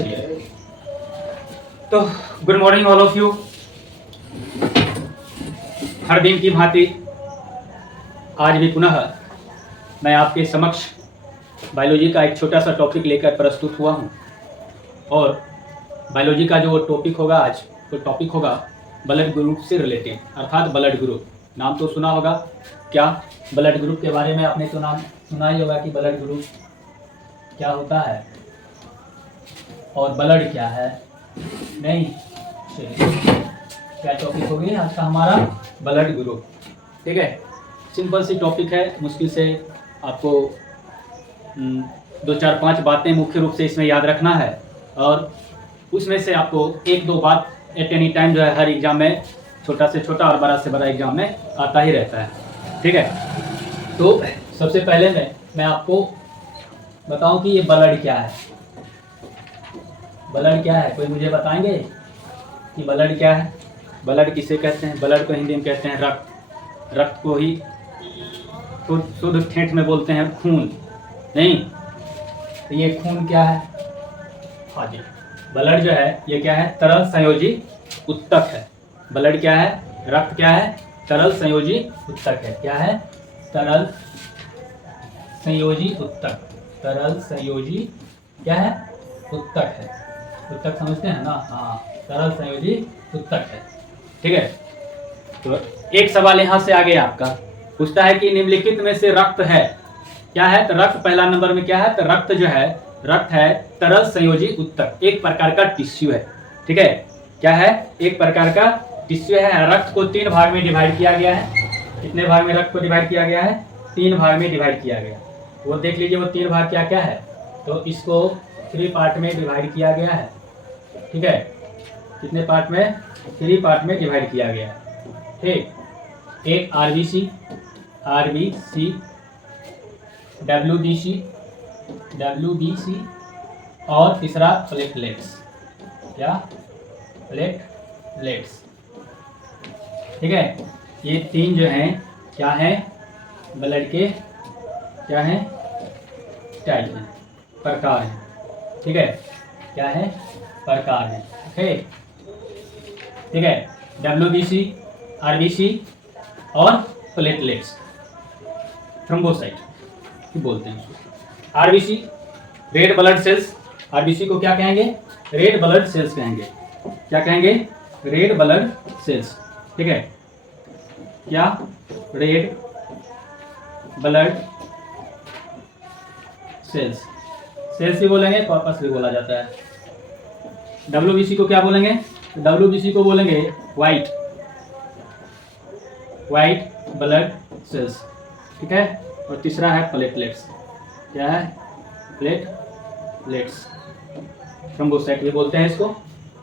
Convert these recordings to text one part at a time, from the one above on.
चलिए, तो good morning all of you. हर दिन की भांति आज भी पुनः मैं आपके समक्ष बायोलॉजी का एक छोटा सा टॉपिक लेकर प्रस्तुत हुआ हूँ। और बायोलॉजी का जो टॉपिक होगा आज, वो टॉपिक होगा ब्लड ग्रुप से रिलेटेड, अर्थात ब्लड ग्रुप। नाम तो सुना होगा, क्या ब्लड ग्रुप के बारे में आपने तो नाम सुना ही होगा कि ब्लड ग्रुप क्या होता है और ब्लड क्या है। नहीं, चलिए, क्या टॉपिक हो गया आज का हमारा? Blood group. ठीक है, सिंपल सी टॉपिक है, मुश्किल से आपको 2-4-5 बातें मुख्य रूप से इसमें याद रखना है। और उसमें से आपको 1-2 बात एट एनी टाइम जो है हर एग्जाम में, छोटा से छोटा और बड़ा से बड़ा एग्जाम में आता ही रहता है। ठीक है, तो सबसे पहले मैं आपको बताऊं कि ये ब्लड क्या है। ब्लड क्या है, कोई मुझे बताएंगे कि ब्लड क्या है? ब्लड किसे कहते हैं? ब्लड को हिंदी में कहते हैं रक्त। रक्त को ही शुद्ध ठेठ में बोलते हैं खून। नहीं, तो ये खून क्या है? हाँ जी, ब्लड जो है ये क्या है? तरल संयोजी उत्तक है। ब्लड क्या है? रक्त क्या है? तरल संयोजी उत्तक है। क्या है? तरल संयोजी उत्तक। तरल संयोजी क्या है? उत्तक है। उत्तक समझते हैं ना? हाँ, तरल संयोजी उत्तक है। ठीक है, तो एक सवाल यहाँ से आगे आपका पूछता है कि निम्नलिखित में से रक्त है क्या है? तो रक्त पहला नंबर में क्या है? तो रक्त जो है, रक्त है तरल संयोजी उत्तक, एक प्रकार का टिश्यू है। ठीक है, क्या है? एक प्रकार का टिश्यू है। रक्त को 3 भाग में डिवाइड किया गया है। कितने भाग में रक्त को डिवाइड किया गया है? 3 भाग में डिवाइड किया गया। वो देख लीजिए, वो 3 भाग क्या क्या है। तो इसको 3 पार्ट में डिवाइड किया गया है। ठीक है, कितने पार्ट में? 3 पार्ट में डिवाइड किया गया है। ठीक, एक आरबीसी, डब्ल्यूबीसी और तीसरा प्लेटलेट्स। क्या? प्लेटलेट्स। ठीक है, ये 3 जो हैं क्या हैं? ब्लड के क्या हैं? टाइप हैं, प्रकार हैं। ठीक है, क्या है? प्रकार हैं। ठीक है, डब्ल्यूबीसी, आरबीसी और प्लेटलेट्स, थ्रोम्बोसाइट बोलते हैं उसको। RBC red blood cells. RBC को क्या कहेंगे? रेड ब्लड सेल्स कहेंगे। क्या कहेंगे? Red blood cells. ठीक है, क्या? Red blood cells. सेल्स भी बोलेंगे, कॉर्पस भी बोला जाता है। डब्ल्यूबीसी को क्या बोलेंगे? डब्ल्यूबीसी को बोलेंगे व्हाइट ब्लड सेल्स। ठीक है, और तीसरा है प्लेटलेट्स। क्या है? प्लेटलेट्स, थ्रोम्बोसाइट भी बोलते हैं इसको।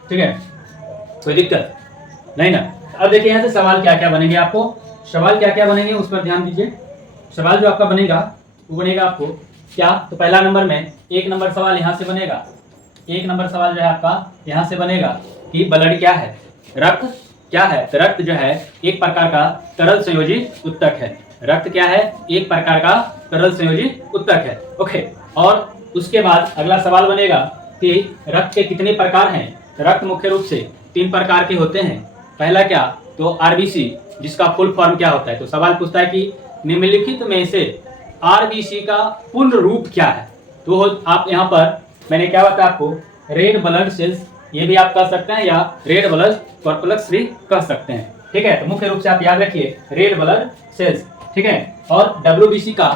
ठीक है, कोई दिक्कत नहीं ना? अब देखिए यहाँ से सवाल क्या क्या बनेंगे आपको। सवाल क्या क्या बनेंगे उस पर ध्यान दीजिए। सवाल जो आपका बनेगा वो बनेगा आपको क्या? तो पहला नंबर में 1 नंबर सवाल यहाँ से बनेगा। 1 नंबर सवाल जो है आपका यहाँ से बनेगा कि ब्लड क्या है, रक्त क्या है। तो रक्त जो है एक प्रकार का तरल संयोजी उत्तक है। रक्त क्या है? एक प्रकार का तरल संयोजी उत्तक है। ओके, और उसके बाद अगला सवाल बनेगा कि रक्त के कितने प्रकार हैं। रक्त मुख्य रूप से 3 प्रकार के होते हैं। पहला क्या? तो आरबीसी, जिसका फुल फॉर्म क्या होता है। तो सवाल पूछता है कि निम्नलिखित में से आरबीसी का पूर्ण रूप क्या है। तो आप यहाँ पर मैंने क्या बताया आपको? रेड ब्लड सेल्स, ये भी आप कह सकते हैं, या रेड ब्लड कॉर्पस्कल्स भी कह सकते हैं। ठीक है, तो मुख्य रूप से आप याद रखिए रेड ब्लड सेल्स। ठीक है, और डब्ल्यूबीसी का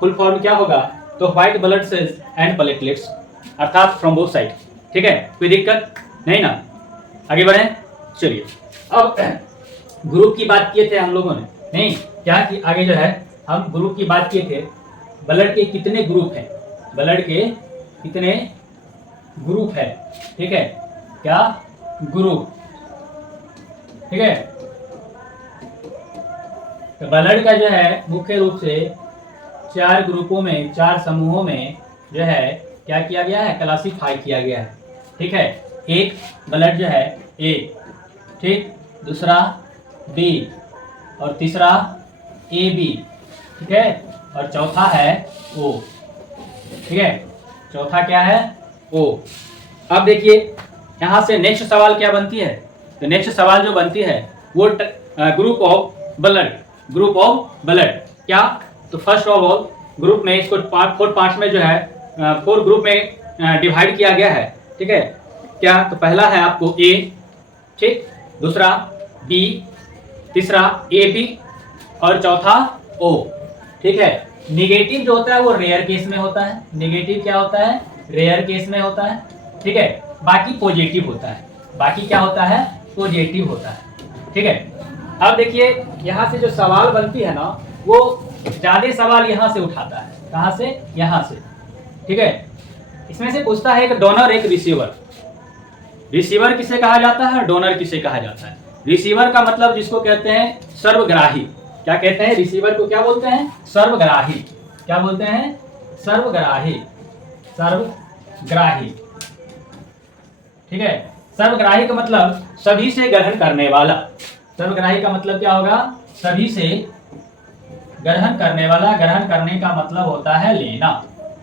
फुल फॉर्म क्या होगा? तो white blood cells and platelets, अर्थात थ्रोम्बोसाइट। ठीक है, कोई दिक्कत नहीं ना? आगे बढ़ें, चलिए। अब ग्रुप की बात किए थे हम लोगों ने, नहीं क्या कि आगे जो है हम ग्रुप की बात किए थे। ब्लड के कितने ग्रुप हैं? ब्लड के कितने ग्रुप है? ठीक है, क्या? ग्रुप। ठीक है, तो ब्लड का जो है मुख्य रूप से 4 ग्रुपों में, 4 समूहों में जो है क्या किया गया है? क्लासिफाई किया गया है। ठीक है, एक ब्लड जो है ए, ठीक, दूसरा बी और तीसरा ए बी। ठीक है, और चौथा है ओ। ठीक है, चौथा क्या है? ओ। अब देखिए यहाँ से नेक्स्ट सवाल क्या बनती है, तो नेक्स्ट सवाल जो बनती है वो ग्रुप ऑफ ब्लड क्या, तो फर्स्ट ऑफ ऑल ग्रुप में इसको फोर पार्ट्स में जो है 4 ग्रुप में डिवाइड किया गया है, ठीक है। क्या, तो पहला है आपको ए, ठीक, दूसरा बी, तीसरा ए बी और चौथा ओ, ठीक है। निगेटिव जो होता है वो रेयर केस में होता है, निगेटिव क्या होता है, रेयर केस में होता है, ठीक है। बाकी पॉजिटिव होता है, बाकी क्या होता है, पॉजिटिव होता है, ठीक है। अब देखिए यहाँ से जो सवाल बनती है ना वो ज्यादा सवाल यहाँ से उठाता है, कहाँ से, यहाँ से, ठीक है। इसमें से पूछता है एक डोनर एक रिसीवर। रिसीवर किसे कहा जाता है, डोनर किसे कहा जाता है। रिसीवर का मतलब जिसको कहते हैं सर्वग्राही, क्या कहते हैं, रिसीवर को क्या बोलते हैं, सर्वग्राही, क्या बोलते हैं, सर्वग्राही, सर्वग्राही, ठीक है। सर्वग्राही का मतलब सभी से ग्रहण करने वाला, सर्वग्राही का मतलब क्या होगा, सभी से ग्रहण करने वाला, ग्रहण करने का मतलब होता है लेना,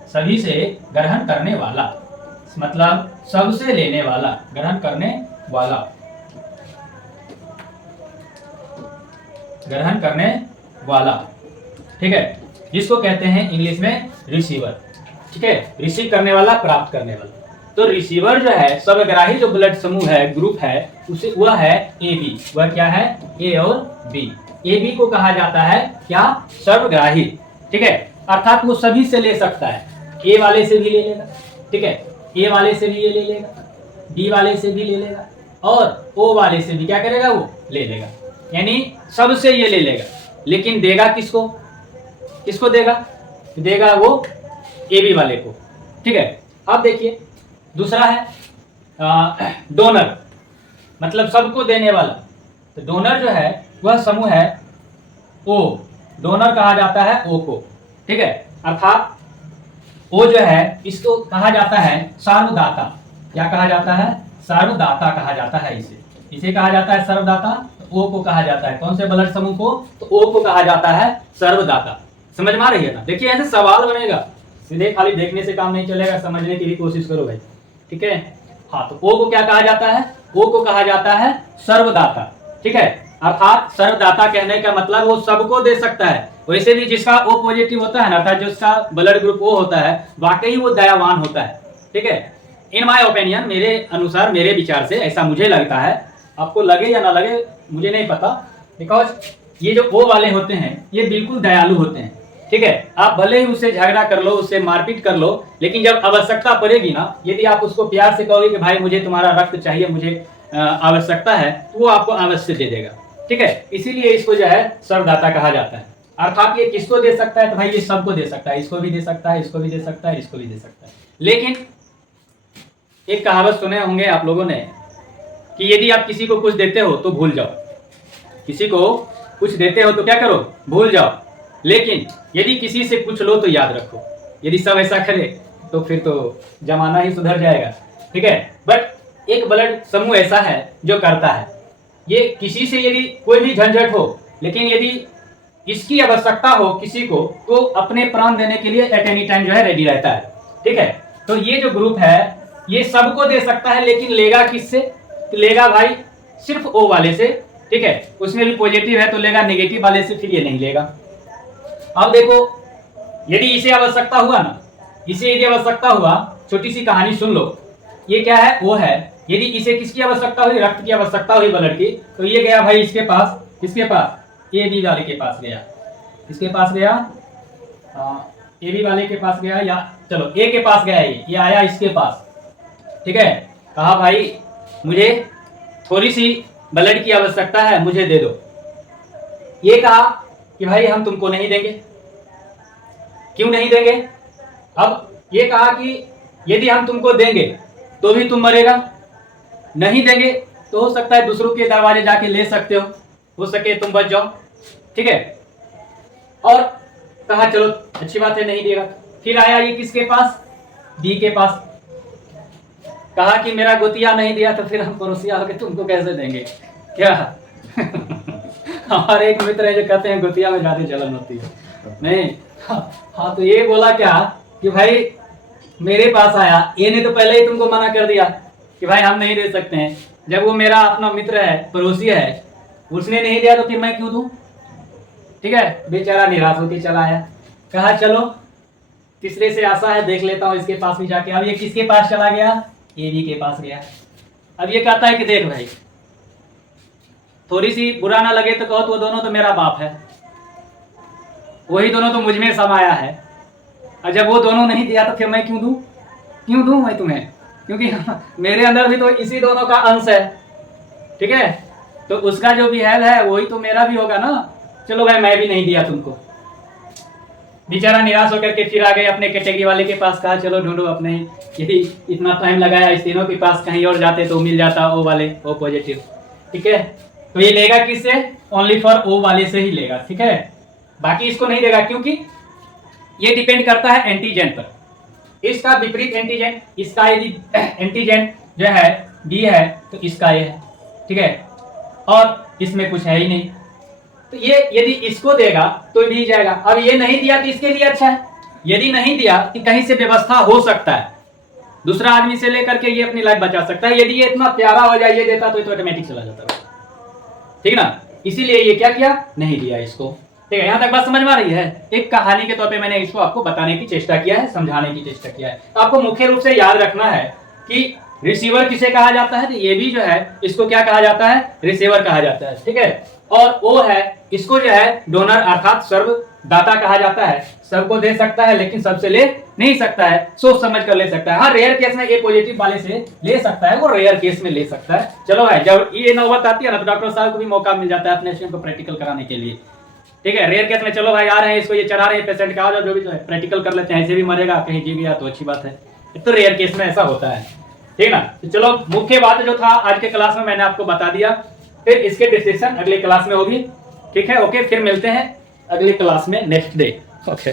सभी से ग्रहण करने वाला मतलब सबसे लेने वाला, ग्रहण करने वाला, ग्रहण करने वाला, ठीक है, जिसको कहते हैं इंग्लिश में रिसीवर, ठीक है। रिसीव करने वाला, प्राप्त करने वाला। तो रिसीवर जो है, सर्वग्राही जो ब्लड समूह है, ग्रुप है, उसे वह है ए बी, वह क्या है, ए और बी। ए बी को कहा जाता है क्या, सर्वग्राही, ठीक है। अर्थात वो सभी से ले सकता है, ए वाले से भी ले लेगा, ठीक है, ए वाले से भी ये ले लेगा, बी वाले से भी ले लेगा और ओ वाले से भी क्या करेगा, वो ले लेगा, यानी सबसे ये ले लेगा। लेकिन देगा किसको, किसको देगा, देगा वो ए बी वाले को, ठीक है। अब देखिए दूसरा है डोनर, मतलब सबको देने वाला। तो डोनर जो है वह समूह है ओ, डोनर कहा जाता है ओ को, ठीक है। अर्थात ओ जो है इसको कहा जाता है सर्वदाता, क्या कहा जाता है, सर्वदाता कहा जाता है, इसे कहा जाता है सर्वदाता। तो ओ को कहा जाता है, कौन से ब्लड समूह को, तो ओ को कहा जाता है सर्वदाता। समझ में आ रही है ना, देखिए ऐसे सवाल बनेगा, सीधे खाली देखने से काम नहीं चलेगा, समझने की भी कोशिश करो भाई, ठीक है। हाँ, तो ओ को क्या कहा जाता है, ओ को कहा जाता है सर्वदाता, ठीक है। अर्थात सर्वदाता कहने का मतलब वो सबको दे सकता है। वैसे भी जिसका ओ पॉजिटिव होता है ना, अर्थात जिसका ब्लड ग्रुप ओ होता है, वाकई वो दयावान होता है, ठीक है। इन माय ओपिनियन, मेरे अनुसार, मेरे विचार से ऐसा मुझे लगता है, आपको लगे या ना लगे मुझे नहीं पता, बिकॉज ये जो ओ वाले होते हैं ये बिल्कुल दयालु होते हैं, ठीक है। आप भले ही उससे झगड़ा कर लो, उससे मारपीट कर लो, लेकिन जब आवश्यकता पड़ेगी ना, यदि आप उसको प्यार से कहोगे कि भाई मुझे तुम्हारा रक्त चाहिए, मुझे आवश्यकता है, तो वो आपको अवश्य दे देगा, ठीक है। इसीलिए इसको जो है सर्वदाता कहा जाता है। अर्थात ये किसको दे सकता है, तो भाई ये सबको दे सकता है, इसको भी दे सकता है, इसको भी दे सकता है, इसको भी दे सकता है। लेकिन एक कहावत सुने होंगे आप लोगों ने कि यदि आप किसी को कुछ देते हो तो भूल जाओ, किसी को कुछ देते हो तो क्या करो, भूल जाओ। लेकिन यदि किसी से कुछ लो तो याद रखो। यदि सब ऐसा करे तो फिर तो जमाना ही सुधर जाएगा, ठीक है। बट एक ब्लड समूह ऐसा है जो करता है, ये किसी से यदि कोई भी झंझट हो, लेकिन यदि इसकी आवश्यकता हो किसी को, तो अपने प्राण देने के लिए एट एनी टाइम जो है रेडी रहता है, ठीक है। तो ये जो ग्रुप है ये सबको दे सकता है, लेकिन लेगा किससे, तो लेगा भाई सिर्फ ओ वाले से, ठीक है। उसमें भी पॉजिटिव है तो लेगा, नेगेटिव वाले से फिर ये नहीं लेगा। अब देखो यदि इसे आवश्यकता हुआ ना, इसे यदि आवश्यकता हुआ, छोटी सी कहानी सुन लो, ये क्या है, वो है, यदि इसे किसकी आवश्यकता हुई, रक्त की आवश्यकता हुई ब्लड की, तो ये गया भाई इसके पास, किसके पास, ए बी वाले के पास गया, किसके पास गया, ए बी वाले के पास गया, या चलो ए के पास गया, ये आया इसके पास, ठीक है। कहा भाई मुझे थोड़ी सी ब्लड की आवश्यकता है, मुझे दे दो। ये कहा कि भाई हम तुमको नहीं देंगे। क्यों नहीं देंगे, अब ये कहा कि यदि हम तुमको देंगे तो भी तुम मरेगा, नहीं देंगे तो हो सकता है दूसरों के दरवाजे जाके ले सकते हो सके तुम बच जाओ, ठीक है। और कहा चलो अच्छी बात है, नहीं देगा। फिर आया ये किसके पास, बी के पास, कहा कि मेरा गोतिया नहीं दिया तो फिर हम पड़ोसिया होके तुमको कैसे देंगे, क्या हमारे एक मित्र है जो कहते हैं गोतिया में ज्यादा जलन होती है, नहीं। हाँ, तो ये बोला क्या कि भाई मेरे पास आया, ये ने तो पहले ही तुमको मना कर दिया कि भाई हम नहीं दे सकते हैं। जब वो मेरा अपना मित्र है, पड़ोसी है, उसने नहीं दिया तो फिर मैं क्यों दूं? ठीक है, बेचारा निराश होकर चला आया। कहा चलो तीसरे से आशा है, देख लेता हूँ इसके पास भी जाके। अब ये किसके पास चला गया? ये भी के पास गया। अब ये कहता है कि देख भाई, थोड़ी सी बुरा ना लगे तो कहो तो वो दोनों तो मेरा बाप है, वही दोनों तो मुझ में समाया है, और जब वो दोनों नहीं दिया तो फिर मैं क्यों दूं? क्यों दूं मैं तुम्हें? क्योंकि मेरे अंदर भी तो इसी दोनों का अंश है। ठीक है, तो उसका जो भी हैल है वही तो मेरा भी होगा ना। चलो भाई मैं भी नहीं दिया तुमको। बेचारा निराश होकर के फिर आ गए अपने कैटेगरी वाले के पास। कहा चलो ढूंढो अपने, यदि इतना टाइम लगाया इस तीनों के पास, कहीं और जाते तो मिल जाता ओ वाले, ओ पॉजिटिव। ठीक है, तो ये लेगा किससे? ओनली फॉर ओ वाले से ही लेगा। ठीक है, बाकी इसको नहीं देगा, क्योंकि ये डिपेंड करता है एंटीजन पर। इसका विपरीत एंटीजन, इसका यदि एंटीजन जो है बी है तो इसका ये है। ठीक है, और इसमें कुछ है ही नहीं, तो ये यदि इसको देगा तो भी जाएगा। अब ये नहीं दिया तो इसके लिए अच्छा है। यदि नहीं दिया कि कहीं से व्यवस्था हो सकता है, दूसरा आदमी से लेकर के ये अपनी लाइफ बचा सकता है। यदि ये इतना प्यारा हो जाए, ये देता तो ऑटोमेटिक चला जाता है। ठीक ना, इसीलिए ये क्या किया? नहीं दिया इसको। ठीक है, यहाँ तक बात समझ में आ रही है? एक कहानी के तौर पे मैंने इसको आपको बताने की चेष्टा किया है, समझाने की चेष्टा किया है। तो आपको मुख्य रूप से याद रखना है कि रिसीवर किसे कहा जाता है, तो ये भी जो है इसको क्या कहा जाता है? रिसीवर कहा जाता है। ठीक है, और वो है इसको जो है डोनर अर्थात सर्वदाता कहा जाता है। सबको दे सकता है लेकिन सबसे ले नहीं सकता है, सोच समझ कर ले सकता है। हाँ, रेयर केस में ए पॉजिटिव वाले से ले सकता है, वो रेयर केस में ले सकता है। चलो भाई, जब ये नौबत आती है ना तो डॉक्टर साहब को भी मौका मिल जाता है अपने पेशेंट को प्रैक्टिकल कराने के लिए। ठीक है, रेयर केस में चलो भाई आ रहे हैं, इसको ये चढ़ा रहे हैं पेशेंट का, जो भी प्रैक्टिकल कर लेते हैं, ऐसे भी मरेगा, कहीं जी गया तो अच्छी बात है। तो रेयर केस में ऐसा होता है। ठीक ना, तो चलो मुख्य बात जो था आज के क्लास में मैंने आपको बता दिया, फिर इसके डिस्कशन अगले क्लास में होगी। ठीक है, ओके, फिर मिलते हैं अगले क्लास में नेक्स्ट डे। ओके।